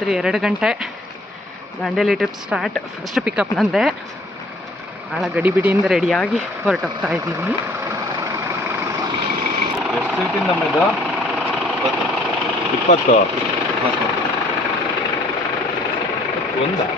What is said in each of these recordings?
ರಾತ್ರಿ 2 ಗಂಟೆ. Dandeli trip start. First pickup ನಂದೆ. ಭಾಳ ಗಡಿಬಿಡಿಯಿಂದ ರೆಡಿಯಾಗಿ ಹೊರಟೋಗ್ತಾ ಇದ್ದೀನಿ. ಎಷ್ಟು ಸೀಟಿಂದ ನಮ್ಮದು 20 ಒಂದಾ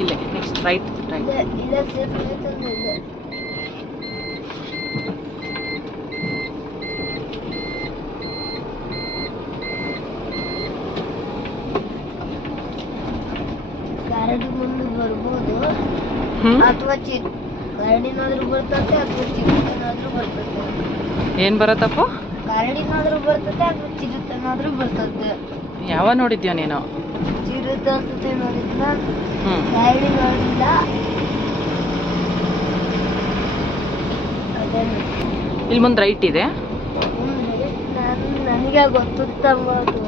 ಇಲ್ಲೇ ನೆಕ್ಸ್ಟ್ ರೈಟ್ ರೈಟ್. ಕರಡಿ ಮುಂದೆ ಬರ್ಬೋದು ಅಥವಾ ಕರಡಿನಾದ್ರೂ ಬರ್ತದೆ ಅಥವಾ ಚಿರತೆನಾದ್ರೂ ಬರ್ತದೆ. ಏನ್ ಬರತ್ತಪ್ಪ? ಕರಡಿನಾದ್ರೂ ಬರ್ತದೆ ಅಥವಾ ಚಿರತೆನಾದ್ರೂ ಬರ್ತದೆ. ಯಾವ ನೋಡಿದ್ಯೋ ನೀನು? ಚಿರತೆ ಅನ್ಸುತ್ತೆ ನೋಡಿದ್ನ. ಕರಡಿ ನೋಡಿಲ್ಲ. ಇಲ್ಲಿ ಮುಂದೆ ರೈಟ್ ಇದೆ. ನನಗೆ ಗೊತ್ತುತ್ತಮ್ಮ ಅದು.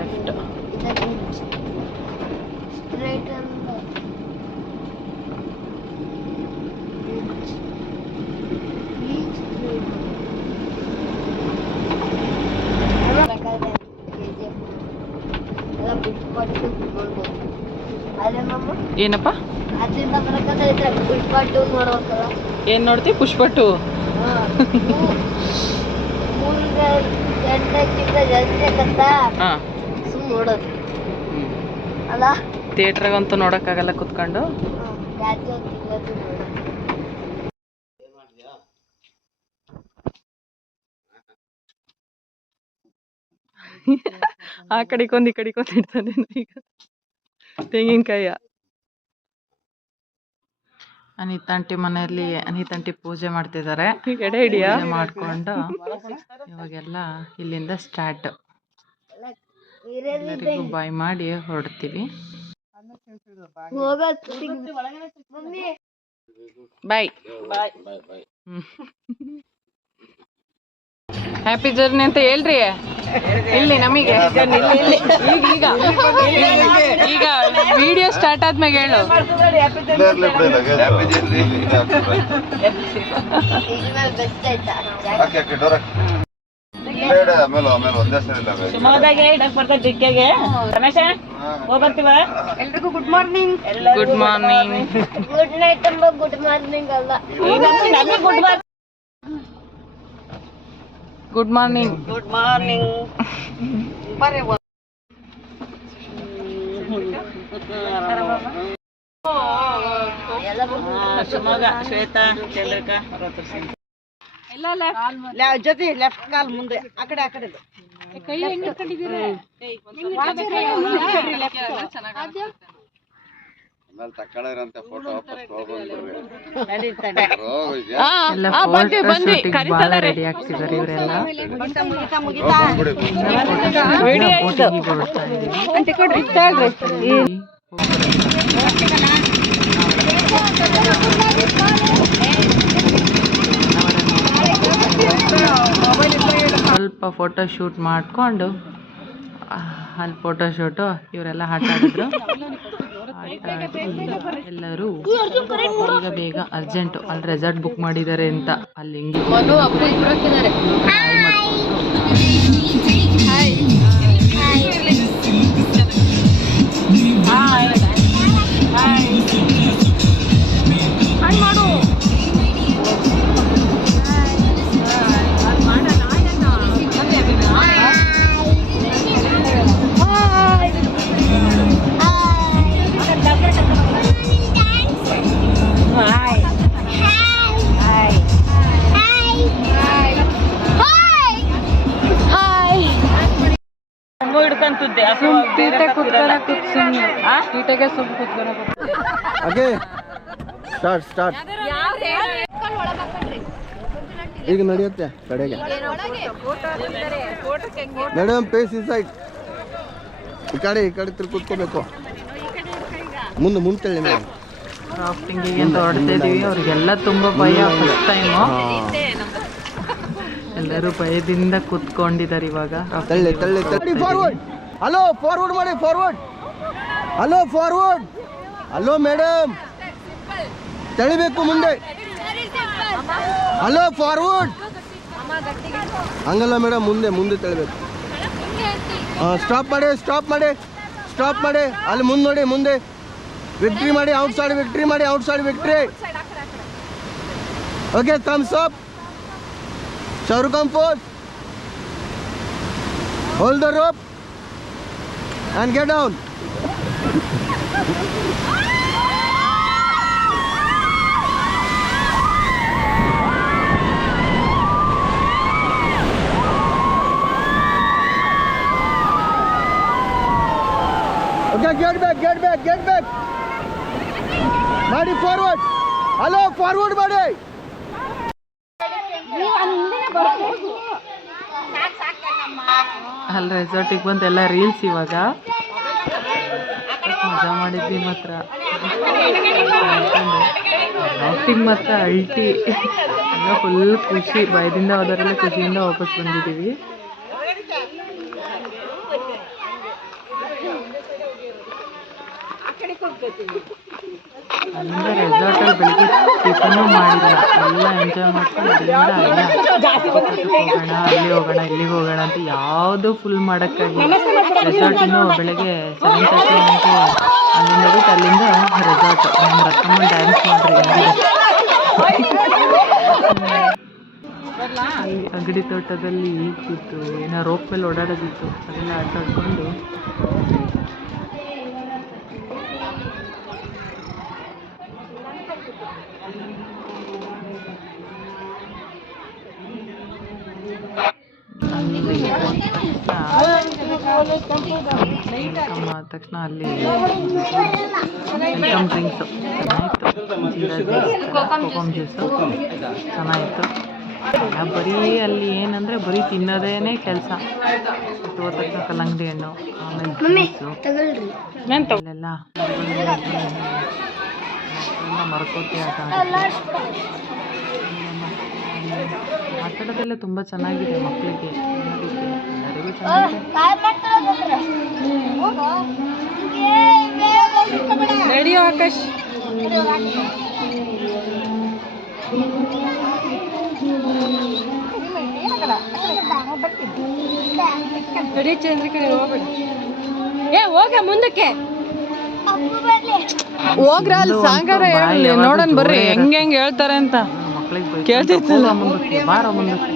ಲೆಫ್ಟ್. ಸ್ಟ್ರೈಟ್ ಅಂತ ಏನಪ್ಪ? ಏನ್ ನೋಡ್ತಿ? ಪುಷ್ಪ 2. 3 ಗಂಟೆಗಿಂತ ಜಾಸ್ತಿ ಆಗತ್ತಾ ಸುಮ್ ನೋಡೋದು ಅಲ್ಲ. ಥಿಯೇಟ್ರಾಗಂತೂ ನೋಡಕ್ಕಾಗಲ್ಲ ಕುತ್ಕೊಂಡು. ಆ ಕಡೆಗೊಂದು ಈ ಕಡೆಗೊಂದು ಇಡ್ತಾನೆ ಈಗ ತೆಂಗಿನಕಾಯ. ಅನಿತಾಂಟಿ ಮನೆಯಲ್ಲಿ ಅನಿತಾಂಟಿ ಪೂಜೆ ಮಾಡ್ತಿದ್ದಾರೆ. ಪೂಜೆ ಮಾಡ್ಕೊಂಡು ಇವಾಗೆಲ್ಲ ಇಲ್ಲಿಂದ ಸ್ಟಾರ್ಟ್. ಎಲ್ಲರಿಗೂ ಬಾಯ್ ಮಾಡಿ ಹೊರಡ್ತೀವಿ. ಬಾಯ್. ಹ್ಯಾಪಿ ಜರ್ನಿ ಅಂತ ಹೇಳ್ರಿ. ಇಲ್ಲಿ ನಮಗೆ ಈಗ ವಿಡಿಯೋ ಸ್ಟಾರ್ಟ್ ಆದ್ಮೇಲೆ ಹೇಳು. ಎಲ್ರಿಗೂ good morning. Good morning. Good night ತುಂಬ ಗುಡ್ ಮಾರ್ನಿಂಗ್ ಅಲ್ಲ. Good morning. Good morning. Shweta, Chandrika ಜೊತೆ ಲೆಫ್ಟ್ ಕಾಲ್ ಮುಂದೆ ಆ ಕಡೆ ಆ ಕಡೆ ಕೈ ಹೆಂಗ್ ಇಟ್ಕೊಂಡಿದ್ದೀರಾ? ರೆಡಿ ಆಗ್ತಿದ್ದಾರೆ ಇವರೆಲ್ಲ. ಸ್ವಲ್ಪ ಫೋಟೋ ಶೂಟ್ ಮಾಡಿಕೊಂಡು ಅಲ್ಲಿ ಫೋಟೋಶೂಟು ಇವರೆಲ್ಲ ಆಟ ಆಡಿದ್ರು. ಎಲ್ಲರೂ ಈಗ ಬೇಗ ಅರ್ಜೆಂಟು ಅಲ್ಲಿ ರೆಸಾರ್ಟ್ ಬುಕ್ ಮಾಡಿದ್ದಾರೆ ಅಂತ ಅಲ್ಲಿ ಹಿಂಗೆ ಈಗ ನಡೆಯುತ್ತೆ ಕಡೆಗೆ. ಮೇಡಮ್ ಪೇಸ್ ಸೈಡ್ ಈ ಕಡೆ ತಿರ್ಗಿ ಕೂತ್ಕೋಬೇಕು. ಮುಂದೆ ಮುಂದೆ ಮೇಡಮ್ ರಾಫ್ಟಿಂಗಿಗೆ ಅಂತ ಹೊರಡ್ತಾ ಇದೀವಿ. ಅವ್ರಿಗೆಲ್ಲ ತುಂಬ ಭಯ ಫಸ್ಟ್ ಟೈಮು. ಎಲ್ಲರೂ ಭಯದಿಂದ ಕೂತ್ಕೊಂಡಿದ್ದಾರೆ ಇವಾಗ. ತಳ್ಳಿ ತಳ್ಳಿ ತಳ್ಳಿ ಫಾರ್ವರ್ಡ್. ಹಲೋ ಫಾರ್ವರ್ಡ್ ಮಾಡಿ forward. Hello forward. Hello madam ತಳಿಬೇಕು ಮುಂದೆ. Hello forward. ಹಂಗಲ್ಲ ಮೇಡಮ್, ಮುಂದೆ ಮುಂದೆ ತಳಿಬೇಕು. ಸ್ಟಾಪ್ ಮಾಡಿ ಸ್ಟಾಪ್ ಮಾಡಿ ಸ್ಟಾಪ್ ಮಾಡಿ. ಅಲ್ಲಿ ಮುಂದೆ ನೋಡಿ, ಮುಂದೆ ವಿಕ್ಟ್ರಿ ಮಾಡಿ, ಔಟ್ ಸೈಡ್ ವಿಕ್ಟ್ರಿ ಮಾಡಿ, outside victory. Okay, thumbs up. Circumpose. Hold the rope and get down. Okay, get back, get back, get back. Madi forward. Hello, forward Madi. ಅಲ್ಲಿ ರೆಸಾರ್ಟಿಗೆ ಬಂದು ಎಲ್ಲ ರೀಲ್ಸ್ ಇವಾಗ. ಮಜಾ ಮಾಡಿದ್ವಿ ಮಾತ್ರ. ರಾಫ್ಟಿಂಗ್ ಮಾತ್ರ ಅಲ್ಟಿ. ಎಲ್ಲ ಫುಲ್ ಖುಷಿ, ಭಯದಿಂದ ಹೋದರೆಲ್ಲ ಖುಷಿಯಿಂದ ವಾಪಸ್ ಬಂದಿದ್ದೀವಿ. ಅಲ್ಲಿಂದ ರೆಸಾರ್ಟಲ್ಲಿ ಬೆಳಿಗ್ಗೆ ಟಿಫನ್ನು ಮಾಡಿಲ್ಲ, ಎಲ್ಲ ಎಂಜಾಯ್ ಮಾಡ್ಕೊಂಡು ಅಲ್ಲಿಂದ ಹೋಗೋಣ, ಅಲ್ಲಿ ಹೋಗೋಣ, ಇಲ್ಲಿಗೆ ಹೋಗೋಣ ಅಂತ ಯಾವುದೂ ಫುಲ್ ಮಾಡೋಕ್ಕಾಗಿ ರೆಸಾರ್ಟಿನ್ನು ಬೆಳಗ್ಗೆ 7:30 ಅಲ್ಲಿಂದ ಬಿಟ್ಟು ಅಲ್ಲಿಂದ ರೆಸಾರ್ಟ್. ನಮ್ಮ ರಕ್ಕಮ್ಮ ಡ್ಯಾನ್ಸ್ ಮಾಡ್ರಿ ಹೆಂಗಿದೆ. ಅಲ್ಲಿ ಅಗಡಿ ತೋಟದಲ್ಲಿ ಈಜಿತ್ತು, ಏನೋ ರೋಪ್ ಮೇಲೆ ಓಡಾಡೋದಿತ್ತು, ಅದೆಲ್ಲ ಆಟ ಆಡ್ಕೊಂಡು ವೆಲ್ಕಮ್ ಆದ ತಕ್ಷಣ ಅಲ್ಲಿ ವೆಲ್ಕಮ್ ಡ್ರಿಂಕ್ಸು ಚೆನ್ನಾಗಿತ್ತು. ಕೋಕಮ್ ಜ್ಯೂಸು ಚೆನ್ನಾಗಿತ್ತು. ಬರೀ ಅಲ್ಲಿ ಏನಂದರೆ ಬರೀ ತಿನ್ನೋದೇನೇ ಕೆಲಸ. ಹೋದ ತಕ್ಷಣ ಕಲ್ಲಂಗಡಿ ಹಣ್ಣು, ಆಮೇಲೆ ಜ್ಯೂಸು, ಅಲ್ಲೆಲ್ಲ ಮರಕೋತಿ ಆಟ ಆಟಾಡೋದೆಲ್ಲ ತುಂಬ ಚೆನ್ನಾಗಿದೆ. ಮಕ್ಕಳಿಗೆ ಎಲ್ಲರಿಗೂ ಚೆನ್ನಾಗಿದೆ. ರೇಡಿಯೋ ಆಕಾಶ್ ಹೋಗ ಮುಂದಕ್ಕೆ ಹೋಗ್ರ. ಅಲ್ಲಿ ಸಾಂಗಾರ ಹೇಳಿ ನೋಡೋಣ ಬರ್ರಿ ಹೆಂಗೆ ಹೆಂಗೆ ಹೇಳ್ತಾರೆ ಅಂತ. ಮಕ್ಕಳಿಗೆ ಕೇಳ್ತಿತ್ತಲ್ಲ, ಮುಂದಕ್ಕೆ ಬಾರ ಮುಂದಕ್ಕೆ.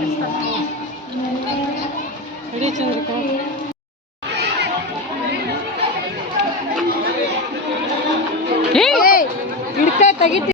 ಹಿಡ್ಕ ತೆಗಿತಿ.